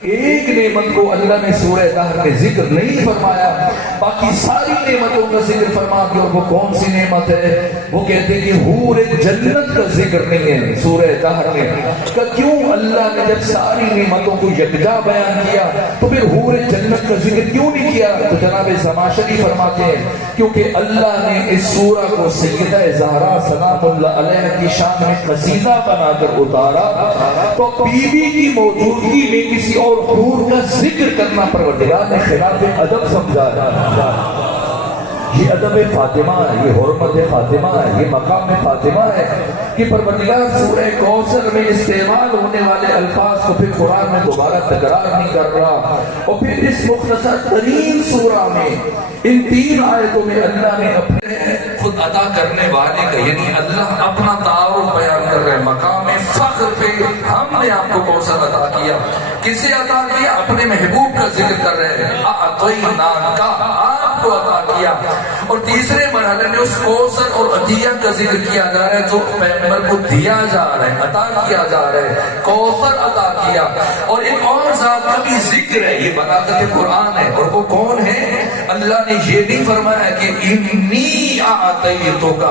ایک نعمت کو اللہ نے سورہ دہر میں ذکر نہیں فرمایا، باقی ساری نعمتوں کا ذکر فرما دیا۔ اور وہ کون سی نعمت ہے؟ وہ کہتے ہیں کہ حور جنت کا ذکر نہیں ہے سورہ دہر میں۔ کہ کیوں اللہ نے جب ساری نعمتوں کو یکجا بیان کیا تو پھر حور جنت کا ذکر کیوں نہیں کیا؟ تو جناب زمخشری فرماتے ہیں کیونکہ اللہ نے اس سورہ کو سیدہ زہرا سلام اللہ علیہ کی شان میں قصیدہ بنا کر اتارا، تو بی بی کی موجودگی میں کسی اور حور کا ذکر کرنا پروردگار نے خلاف ادب سمجھا ہے۔ یہ ادب فاطمہ ہے، یہ حرمت فاطمہ ہے، یہ مقام فاطمہ ہے کہ پروردگار سورہ کوثر میں استعمال ہونے والے الفاظ کو پھر قرآن میں دوبارہ تکرار نہیں کر رہا، اور پھر اس مختصر ترین سورہ میں ان 3 آیتوں میں اللہ نے اپنے خود عطا کرنے والے کا یعنی اللہ اپنا تعارف بیان کر رہے ہیں۔ مقام فخر پہ ہم نے آپ کو کوثر عطا کیا، کسے عطا کیا؟ اپنے محبوب کا ذکر کر رہے ہیں، اعطیناک آپ کو عطا کیا۔ اور تیسرے مرحلے میں اس کوثر اور عطیہ کا ذکر کیا جا رہا ہے جو پیغمبر کو دیا جا رہا ہے، عطا کیا جا رہا ہے، کوثر عطا کیا۔ اور ایک اور ذات کا بھی ذکر ہے، یہ بلاغت قرآن ہے، اور وہ کون ہے؟ اللہ نے یہ نہیں فرمایا کہ انی اعطیتک،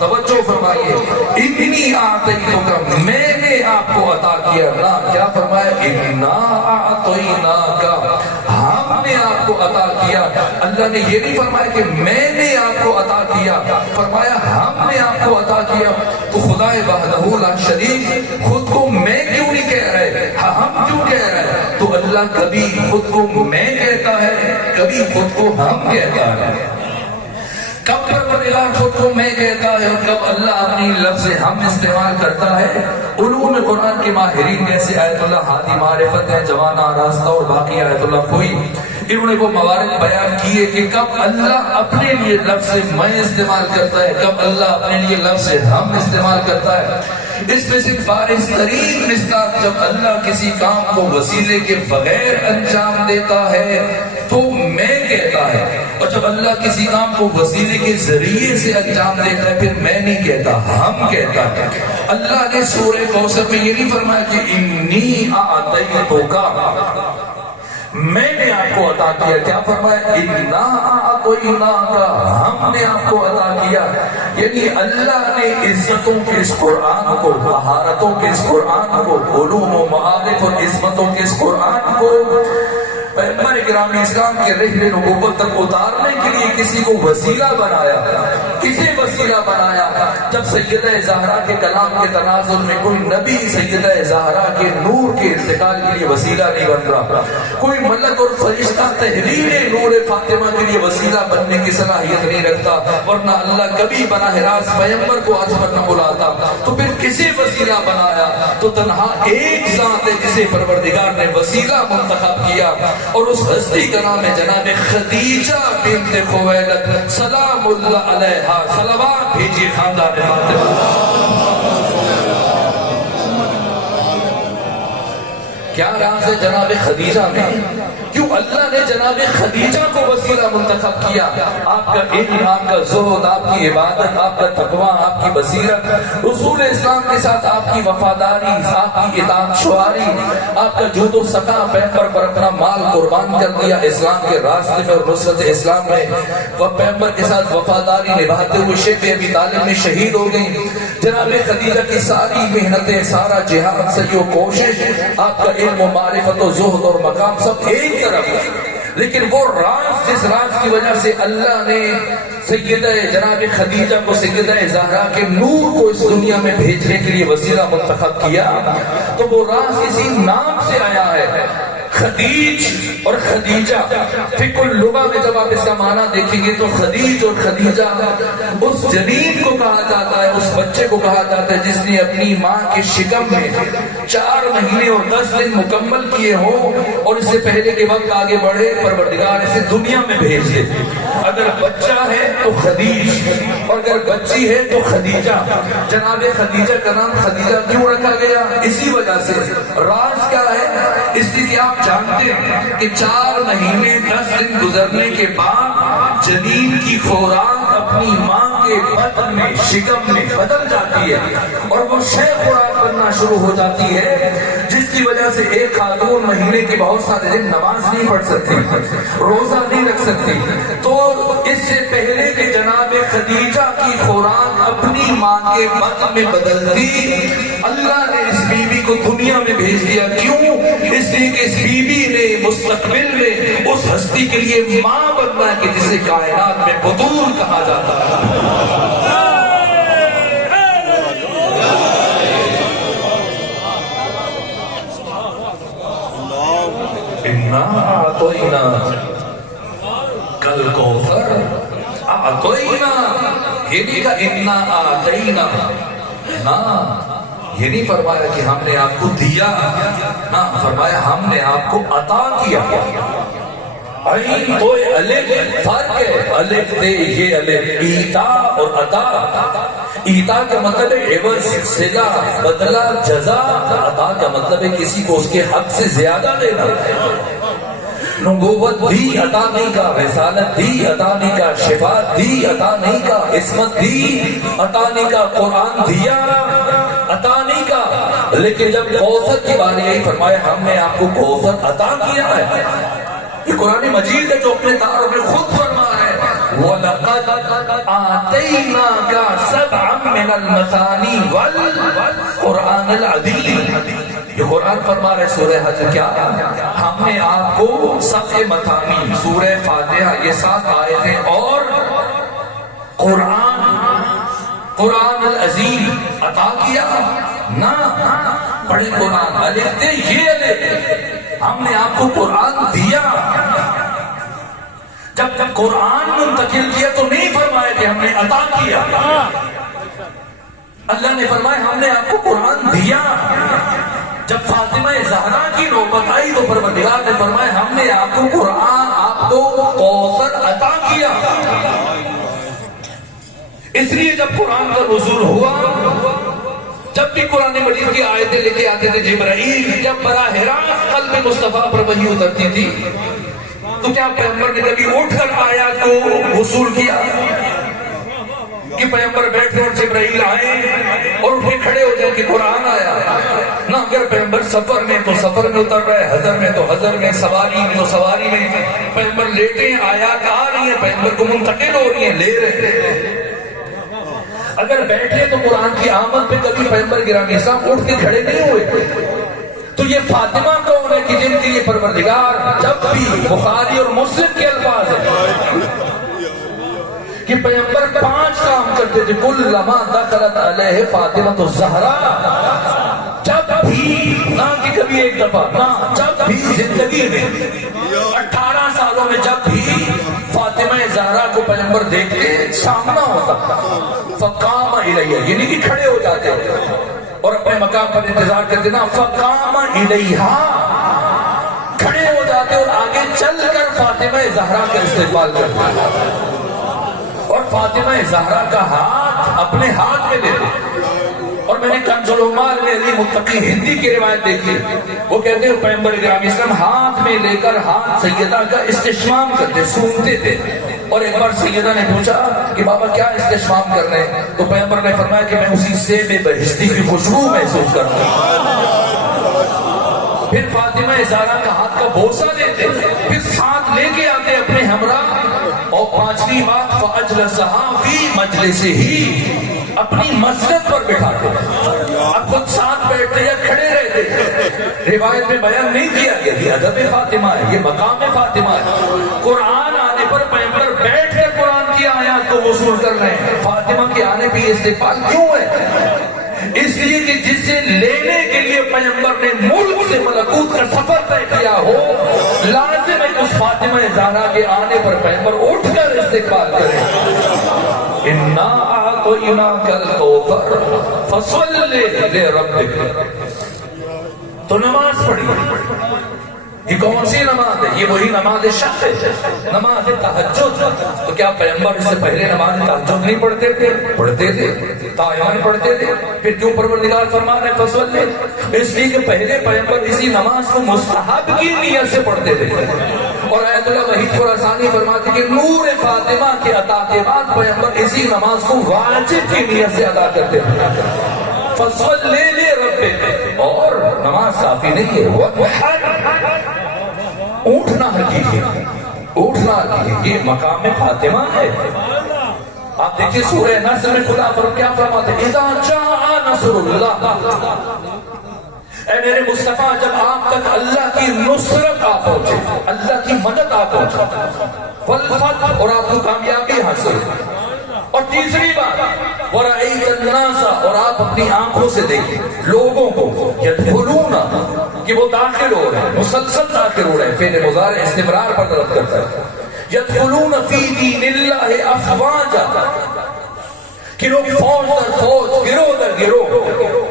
توجہ فرمائیے، انی اعطیتک میں نے آپ کو عطا کیا، نہ کیا فرمایا؟ انا اعطیناک ہم نے آپ کو عطا کیا۔ اللہ نے یہ نہیں فرمایا کہ میں نے آپ کو عطا کیا، فرمایا ہم نے آپ کو عطا کیا۔ تو خدا وحدہ لا شریک خود کو میں کیوں نہیں کہہ رہے، ہم کیوں کہہ رہے؟ تو اللہ کبھی خود کو میں کہتا ہے، کبھی خود کو ہم کہتا ہے۔ کب پروردگار خود کو میں کہتا ہے اور کب اللہ اپنی لفظ ہم استعمال کرتا ہے؟ علوم قرآن کے ماہرین جیسے آیت اللہ ہادی معرفت ہے، جوان آراستہ اور باقی آیت اللہ کوئی، انہوں نے وہ موارد بیان کیے کہ کب اللہ اپنے لیے لفظ میں استعمال کرتا ہے، کب اللہ اپنے لیے لفظ ہم استعمال کرتا ہے۔ اس میں سے بارز ترین مصداق جب اللہ کسی کام کو وسیلے کے بغیر انجام دیتا ہے تو میں کہتا ہے، اور جب اللہ کسی کام کو وسیلے کے ذریعے سے انجام دیتا ہے پھر میں نہیں کہتا، ہم کہتا ہے۔ اللہ نے سورہ کوثر میں یہ نہیں فرمایا کہ انی اعطیتک میں نے آپ کو عطا کیا، کیا فرمایا؟ انا اعطیناک ہم نے آپ کو عطا کیا۔ یعنی اللہ نے عزتوں کے اس قرآن کو، طہارتوں کے اس قرآن کو، علوم و معارف اور عظمتوں کے اس قرآن کو پیغمبر گرامی اسلام کے رحلِ نبوت تک اتارنے کے لیے کسی کو وسیلہ بنایا۔ کسے وسیلہ بنایا؟ جب سیدہ زہرا کے کلام کے تناظر میں کوئی نبی سیدہ زہرا کے نور کے انتقال کے لیے وسیلہ نہیں بن رہا، کوئی ملک اور فرشتہ تحریر نور فاطمہ کے لیے وسیلہ بننے کی صلاحیت نہیں رکھتا، ورنہ اللہ کبھی براہ راست پیغمبر کو آج پر نہ بلاتا، تو پھر کسے وسیلہ بنایا؟ تو تنہا ایک ذات ہے جسے پروردگار نے وسیلہ منتخب کیا، اور اس ہستی کا نام ہے جناب خدیجہ بنت خویلد سلام اللہ علیہا۔ صلوات بھیجیے خاندان فاطمہ۔ کیا راز ہے جناب خدیجہ میں؟ کیوں اللہ نے جناب خدیجہ کو وسیلہ منتخب کیا؟ آپ کا علم، آپ کا زہد، آپ کی عبادت، آپ کا تقوی، آپ کی بصیرت، رسول اسلام کے ساتھ آپ کی وفاداری، آپ کی اطاعت شعاری، آپ کا جود و سخا، پیغمبر پر اپنا مال قربان کر دیا اسلام کے راستے میں اور نصرت اسلام میں، وہ پیغمبر کے ساتھ وفاداری نبھاتے ہوئے شیخ ابی طالب میں شہید ہو گئی۔ جناب خدیجہ کی ساری محنتیں، سارا جہاد، سعی و کوشش، آپ کا علم و معرفت و زہد اور مقام سب ایک طرف، لیکن وہ راز جس راز کی وجہ سے اللہ نے سیدہ جناب خدیجہ کو، سیدہ زہرا کے نور کو اس دنیا میں بھیجنے کے لیے وسیلہ منتخب کیا، تو وہ راز اسی نام سے آیا ہے، خدیج اور خدیجہ۔ فقہ اللغہ میں جب آپ اس کا معنی دیکھیں گے تو خدیج اور خدیجہ اس جنین کو کہا جاتا ہے، اس بچے کو کہا جاتا ہے جس نے اپنی ماں کے شکم میں 4 مہینے اور 10 دن مکمل کیے ہوں، اور اس سے پہلے کے وقت آگے بڑھے پروردگار اسے دنیا میں بھیج دے۔ اگر بچہ ہے تو خدیج، اور اگر بچی ہے تو خدیجہ۔ جناب خدیجہ کا نام خدیجہ کیوں رکھا گیا؟ اسی وجہ سے۔ راز کیا ہے؟ اس لیے آپ جانتے ہیں کہ 4 مہینے 10 دن گزرنے کے بعد جنین کی خوراک اپنی ماں کے بطن میں، شکم میں بدل جاتی ہے، اور وہ شے خوراک بننا شروع ہو جاتی ہے جس کی کی وجہ سے ایک خاتون مہینے کی بہت سارے دن نماز نہیں پڑھ سکتی، روزہ نہیں رکھ سکتی، تو اس سے پہلے کہ جناب خدیجہ کی خوراک اپنی ماں کے بطن میں بدلتی، اللہ نے اس بیوی کو دنیا میں بھیج دیا۔ کیوں؟ اس لیے کہ اس بیوی نے مستقبل میں اس ہستی کے لیے ماں بننا ہے کہ جسے کائنات میں بطول کہا جاتا ہے۔ اعطینا کل کوثر، اعطینا، یہ نہیں کہا انا اعطینا، نہ یہ نہیں فرمایا کہ ہم نے آپ کو دیا، نہ فرمایا ہم نے آپ کو عطا کیا۔ عین تو الف فرق ہے، الف تے یہ الف، ایتا اور عطا۔ ایتا کا مطلب ہے عوض، صلہ، بدلہ، جزا۔ عطا کا مطلب ہے کسی کو اس کے حق سے زیادہ دینا۔ نبوت دی، عطا نہیں کا، رسالت دی، عطا نہیں کا، شفاعت دی، عطا نہیں کا، عصمت دی، عطا نہیں کا، قرآن دیا، عطا نہیں کا۔ لیکن جب کوثر کی باری آئی فرمایا ہم نے آپ کو کوثر عطا کیا ہے۔ یہ قرآن مجید ہے جو اپنے تعارف میں خود فرما ہے وَلَقَدْ آتَيْنَاكَ سَبْعًا مِنَ الْمَثَانِي وَالْقُرْآنِ الْعَظِيمِ۔ یہ قرآن فرما رہے سورہ حج کیا؟ ہم نے آپ کو سبع مثانی، سورہ فاتحہ، یہ 7 آیتیں اور قرآن العظیم عطا کیا۔ نہ پڑھے قرآن، الف تے یہ الف، ہم نے آپ کو قرآن دیا۔ جب تک قرآن منتقل کیا تو نہیں فرمایا کہ ہم نے عطا کیا، اللہ نے فرمایا ہم نے آپ کو قرآن دیا۔ جب فاطمہ زہرا کی نوبت آئی تو پروردگار نے فرمایا ہم نے آپ کو قرآن، آپ کو کوثر عطا کیا۔ اس لیے جب قرآن کا نزول ہوا، جب بھی قرآن مجید کی آیتیں لے کے آتے تھے جبرائیل، جب براہ راست قلب مصطفیٰ پر وحی اترتی تھی، تو کیا پیغمبر نے کبھی اٹھ کر آیات کو وصول کیا کہ پیغمبر بیٹھے اور جبرائیل آئے اور اٹھ کے کھڑے ہو جائیں کہ قرآن آیا؟ نہ، اگر پیغمبر سفر میں تو سفر میں اتر رہے، حضر میں تو حضر میں، سواری میں تو سواری میں، پیغمبر لیٹے ہیں آیات آ رہی ہیں، پیغمبر کو منتقل ہو رہی ہیں، لے رہے ہیں۔ اگر بیٹھے تو قرآن کی آمد پہ کبھی پیغمبر گرامی اسلام اٹھ کے کھڑے نہیں ہوئے۔ تو یہ فاطمہ کون ہے کہ جن کے لیے پروردگار جب بھی بخاری اور مسلم کے الفاظ ہیں کہ پیغمبر 5 کام کرتے تھے، کلما دخلت علیہ فاطمہ الزہرا، جب بھی، نہ کہ کبھی ایک دفعہ، نہ، جب بھی زندگی میں 18 سالوں میں جب بھی فاطمہ زہرا کو پیغمبر دیکھتے سامنا ہوتا فقام الیہ، یعنی کہ کھڑے ہو جاتے اور اپنے مقام پر انتظار کرتے، نا فقام الیہا، کھڑے ہو جاتے اور آگے چل کر فاطمہ زہرا کا استقبال کرتے اور فاطمہ زہرا کا ہاتھ اپنے ہاتھ میں لیتے۔ اور میں نے کنز العمال میں علی متقی ہندی کی روایت دیکھی، وہ کہتے ہیں پیغمبر گرامی اسلام ہاتھ میں لے کر ہاتھ سیدہ کا استشمام کرتے، سونگتے تھے۔ اور ایک بار سیدہ نے پوچھا کہ بابا کیا استشمام کر رہے ہیں؟ تو پیغمبر نے فرمایا کہ میں اسی سیب بہشتی کی خوشبو محسوس کرتا ہوں۔ پھر فاطمہ زہرا کا ہاتھ کا بوسہ دیتے، پھر ساتھ لے کے آتے اپنے ہمراہ، اور 5ویں بات فَأَجْلَسَهَا فِي مَجْلِسِهِ، اپنی مسجد پر بٹھاتے، اب خود ساتھ بیٹھتے یا کھڑے رہتے۔ روایت میں بیان نہیں کیا گیا، یہ ادب فاطمہ ہے، یہ مقام فاطمہ ہے۔ قرآن آنے پر پیغمبر بیٹھ کر قرآن کی آیات کو وصول کر رہے ہیں، فاطمہ کے آنے پہ یہ استقبال کیوں ہے؟ اس لیے کہ جسے لینے کے لیے پیغمبر نے ملک سے ملکوت کا سفر طے کیا ہو، لازم ہے اس فاطمہ زہرا کے آنے پر پیغمبر اٹھ کر استقبال کرے۔ انا اعطیناک الکوثر فصل لربک، تو نماز پڑھی۔ یہ کون سی نماز ہے؟ یہ وہی نماز شب ہے، نماز تہجد۔ تو کیا پیغمبر اس سے پہلے نماز تہجد نہیں پڑھتے تھے؟ پڑھتے تھے، تائیان پڑھتے تھے۔ پھر کیوں پروردگار فرما رہے فصل لے؟ اس لیے کہ پہلے پیغمبر اسی نماز کو مستحب کی نیت سے پڑھتے تھے، اور آیت اللہ وحید خراسانی فرماتے کہ نور فاطمہ کے عطا کے بعد پیغمبر اسی نماز کو واجب کی نیت سے ادا کرتے تھے۔ فصل لے ربک، اور نماز نماز کافی نہیں ہے. اونٹ نہ کیجیے، اونٹ نہ کیجیے، یہ مقام فاطمہ ہے. آپ دیکھیے سورہ نصر میں خدا پر کیا فرماتے ہیں، اذا جاء نصر اللہ. اے میرے مصطفیٰ، جب آپ تک اللہ کی نصرت آ پہنچے، اللہ کی مدد آ پہنچے، والفتح، اور آپ کو کامیابی حاصل. اور تیسری بات، وَرَأَيْتَ النَّاسَ، اور آپ اپنی آنکھوں سے دیکھیں لوگوں کو، يَدْخُلُونَ، کہ وہ داخل ہو رہے ہیں، مسلسل داخل ہو رہے ہیں، فعل مضارع استمرار پر دلالت کرتا ہے. يَدْخُلُونَ فِي دِينِ اللَّهِ أَفْوَاجًا، کہ لوگ فوج در فوج، گروہ در گروہ،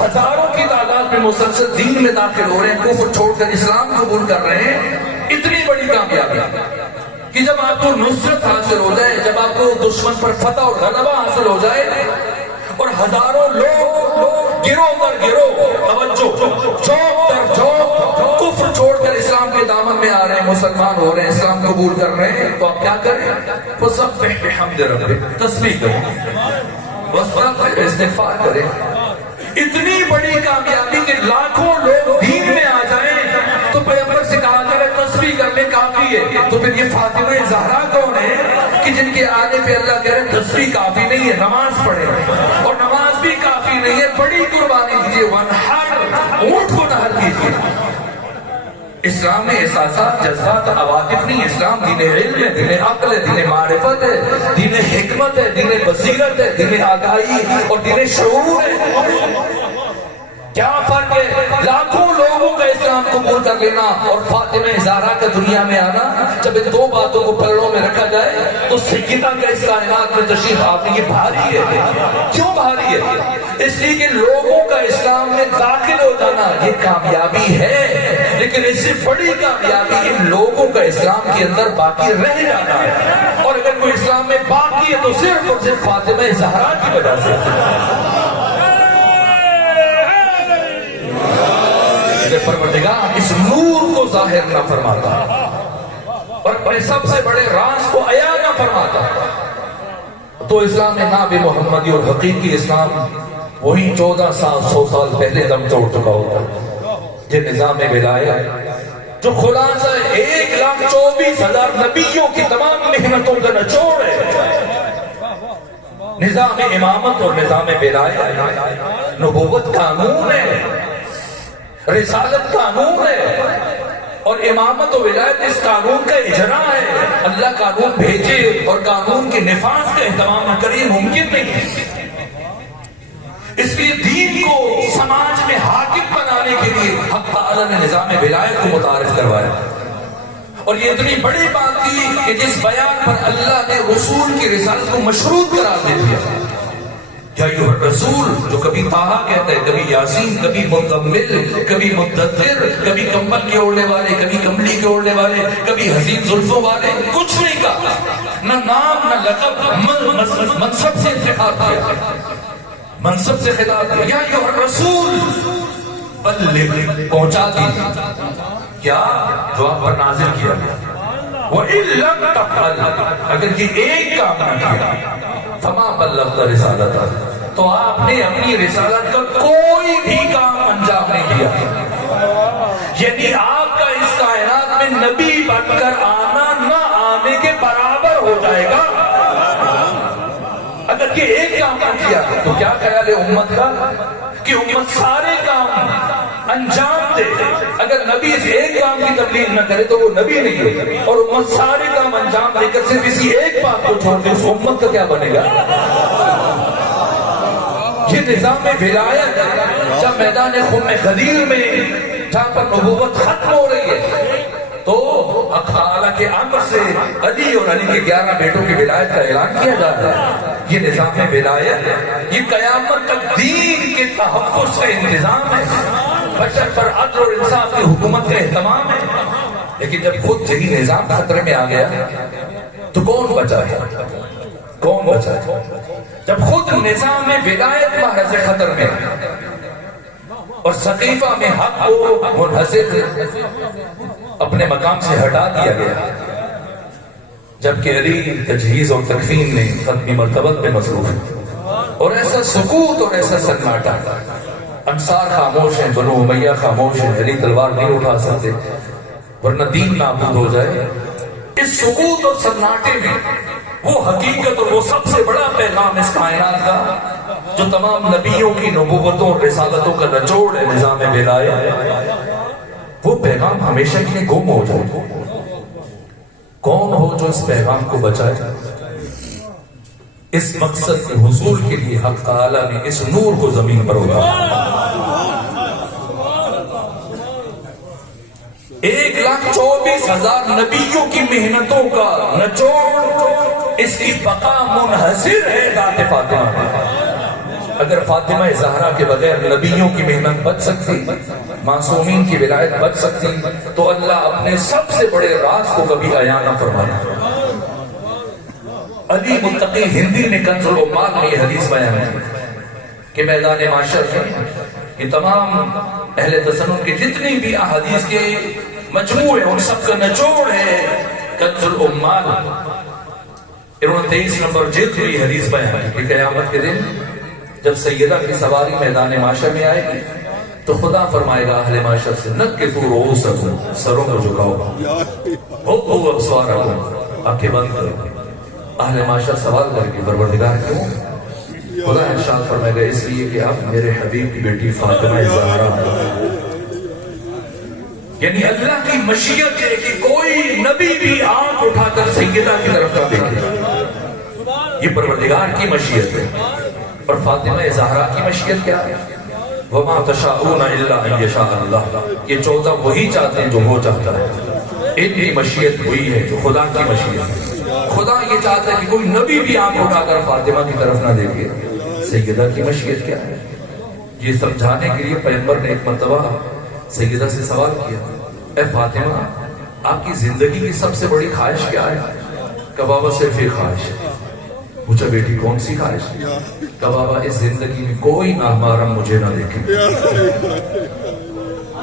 ہزاروں کی تعداد میں مسلسل دین میں داخل ہو رہے ہیں، کفر چھوڑ کر اسلام قبول کر رہے ہیں. اتنی بڑی کامیابی کہ جب آپ کو نصرت حاصل ہو جائے، جب آپ کو دشمن پر فتح اور غلبہ حاصل ہو جائے، اور ہزاروں لوگ گروہ در گروہ، توجہ، چوک در چوک کفر چھوڑ کر اسلام کے دامن میں آ رہے ہیں، مسلمان ہو رہے ہیں، اسلام قبول کر رہے ہیں، تو آپ کیا کریں؟ فَسَبِّحْ بِحَمْدِ رَبِّكَ، تسبیح کریں، استغفار کریں. اتنی بڑی کامیابی کہ لاکھوں لوگ دین میں آ جائیں تو پیغمبر سے کہا کرے تسبیح کرنے کافی ہے. تو پھر یہ فاطمہ زہرا کون ہے کہ جن کے آنے پہ اللہ کہہ رہے تسبیح کافی نہیں ہے، نماز پڑھے، اور نماز بھی کافی نہیں ہے، بڑی قربانی دیجیے، وَانْحَرْ، اونٹ کو نہر کیجیے. اسلام میں احساسات، جذبات، عواطف نہیں. اسلام دین علم ہے، دین عقل ہے، دین معرفت ہے، دین حکمت ہے، دین بصیرت ہے، دین آگاہی اور دین شعور ہے. کیا فرق ہے لاکھوں لوگوں کا اسلام قبول کر لینا اور فاطمہ زہرا کا دنیا میں آنا؟ جب ان دو باتوں کو پلڑوں میں رکھا جائے تو سیدہ کا اس کائنات میں تشریف آتی یہ بھاری ہے. کیوں بھاری ہے؟ اس لیے کہ لوگوں کا اسلام میں داخل ہو جانا یہ کامیابی ہے، لیکن اس سے بڑی کامیابی ان لوگوں کا اسلام کے اندر باقی رہ جانا ہے. اور اگر کوئی اسلام میں باقی ہے تو صرف اور صرف فاطمہ زہرا کی وجہ سے. پروردگار اس نور کو ظاہر نہ فرماتا اور اپنے سب سے بڑے راز کو عیا نہ فرماتا تو اسلام میں ناب محمدی اور حقیقی اسلام وہی 1400 سال پہلے دم توڑ چکا ہوتا. یہ نظام ولایت جو خلاصہ 1,24,000 نبیوں کی تمام محنتوں کا نچوڑ ہے، نظام امامت اور نظام ولایت، نبوت قانون ہے، رسالت قانون ہے، اور امامت و ولایت اس قانون کا اجرا ہے. اللہ قانون بھیجے اور قانون کے نفاذ کا اہتمام کرے ممکن نہیں ہے. اس لیے دین کو سماج میں حاکم بنانے کے لیے حق تعالی نے نظام ولایت کو متعارف کروایا. اور یہ اتنی بڑی بات تھی کہ جس بیان پر اللہ نے رسول کی رسالت کو مشروط قرار دے دیا. یا رسول جو کبھی طٰہٰ کہتا ہے، کبھی یاسین، کبھی مزمل، کبھی مدثر، کبھی کمبل کے اوڑھنے والے، کبھی کمبلی کے اوڑھنے والے، کبھی حسین زلفوں والے، کچھ نہیں کہا. نہ نام نہ لقب، منصب سے خطاب کیا، منصب سے خطاب کیا. یا رسول بلغ، پہنچا دیجیے کیا جو آپ پر نازل کیا گیا. وَإِن لَمْ تَفْعَلْ، اگر یہ ایک کام نہ کیا، فما بلغت رسالتہ، تو آپ نے اپنی رسالت کا کوئی بھی کام انجام نہیں دیا. یعنی آپ کا اس کائنات میں نبی بن کر آنا نہ آنے کے برابر ہو جائے گا. اگر یہ ایک کام نہ کیا تو کیا خیال ہے امت کا کہ امت سارے کام انجام دے. اگر نبی اس ایک کام کی تبلیغ نہ کرے تو وہ نبی نہیں ہے، اور امت سارے کام انجام دے کر صرف اسی ایک بات کو چھوڑ دے، اس امت کا کیا بنے گا؟ یہ نظام ولایت جب میدان خم غدیر میں جہاں پر نبوت ختم ہو رہی ہے تو حق تعالیٰ کے امر سے علی اور علی کے 11 بیٹوں کی ولایت کا اعلان کیا جاتا ہے. یہ نظام ولایت یہ قیامت تک دین کے تحفظ کا انتظام ہے، بشر پر عدل اور انصاف کی حکومت کا اہتمام ہے. لیکن جب خود یہی نظام خطرے میں آ گیا تو کون بچا ہے؟ کون بچا ہے؟ جب خود نظام ولایت محرز خطر میں اور سقیفہ میں حق کو منحصر اپنے مقام سے ہٹا دیا گیا، جبکہ علی تجہیز اور تکفین میں ختمی مرتبت میں مصروف ہے، اور ایسا سکوت اور ایسا سناٹا انصار خاموش ہیں، بنو امیہ خاموش ہیں، علی تلوار نہیں اٹھا سکتے ورنہ دین نابود ہو جائے۔ اس سکوت اور سناٹے میں وہ حقیقت اور وہ سب سے بڑا پیغام اس کائنات کا جو تمام نبیوں کی نبوتوں اور رسالتوں کا نچوڑ ہے، نظام ولایت، وہ پیغام ہمیشہ کے لیے گم ہو جائے۔ کون ہو جو اس پیغام کو بچائے؟ اس مقصد کے حصول کے لیے حق تعالیٰ نے اس نور کو زمین پر اگایا۔ 1,24,000 نبیوں کی محنتوں کا نچوڑ، اس کی بقا منحصر ہے ذات فاطمہ میں۔ اگر فاطمہ زہرا کے بغیر نبیوں کی محنت بچ سکتی، معصومین کی ولایت بچ سکتی، تو اللہ اپنے سب سے بڑے راز کو کبھی عیاں نہ فرمانا۔ علی متقی ہندی نے کنز العمال میں یہ حدیث بیان کی کہ میدان معاشر میں یہ تمام اہل تسنن کے جتنی بھی احادیث کے مجموع ہیں ان سب کا نچوڑ ہے کنز العمال۔ انہوں نے 23 نمبر جلد میں یہ حدیث بیان کی کہ قیامت کے دن جب سیدہ کی سواری میدان معاشر میں آئے گی تو خدا فرمائے گا اہل معاشر سے نکفوا رؤوسکم، سروں کو جھکاؤ، غضوا ابصارکم، آنکھیں بند کرو۔ اہل معاشر سوال کر کے پروردگار کیوں؟ خدا ارشاد فرمائے گا اس لیے کہ آپ میرے حبیب کی بیٹی فاطمہ زہرا، یعنی اللہ کی مشیت ہے کہ کوئی نبی بھی آنکھ اٹھا کر سیدہ کی طرف نہ دیکھے، یہ پروردگار کی مشیت ہے۔ اور فاطمہ زہرا کی مشیت کیا ہے؟ وَمَا تَشَاءُونَ إِلَّا أَن يَشَاءَ اللَّهُ، یہ 14 وہی چاہتے ہیں جو وہ چاہتا ہے۔ ان کی مشیت ہوئی ہے جو خدا کی مشیت ہے۔ خدا یہ چاہتا ہے کہ کوئی نبی بھی آنکھ اٹھا کر فاطمہ کی طرف نہ دیکھے۔ سیدہ کی مشیت کیا ہے؟ یہ سمجھانے کے لیے پیغمبر نے ایک مرتبہ سیدہ سے سوال کیا، اے فاطمہ آپ کی زندگی کی سب سے بڑی خواہش کیا ہے؟ کہ بابا صرف ایک خواہش ہے۔ پوچھا بیٹی کون سی خواہش؟ کہ بابا اس زندگی میں کوئی نامحرم مجھے نہ دیکھے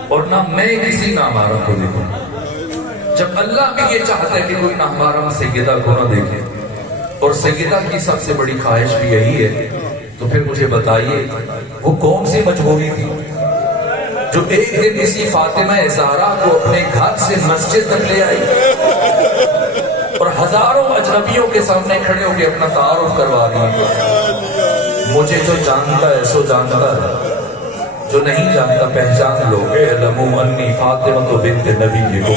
اور نہ میں کسی نامحرم کو دیکھوں۔ جب اللہ بھی یہ چاہتا ہے کہ کوئی نامحرم سیدہ کو نہ دیکھے اور سیدہ کی سب سے بڑی خواہش بھی یہی ہے، تو پھر مجھے بتائیے وہ کون سی مجبوری تھی جو ایک دن اسی فاطمہ زہرا کو اپنے گھر سے مسجد تک لے آئی اور ہزاروں اجنبیوں کے سامنے کھڑے ہو کے اپنا تعارف کروا دیا۔ مجھے جو جانتا ہے سو جانتا ہے، جو نہیں جانتا پہچان لو، اعلموا انی فاطمہ بنت نبیکم۔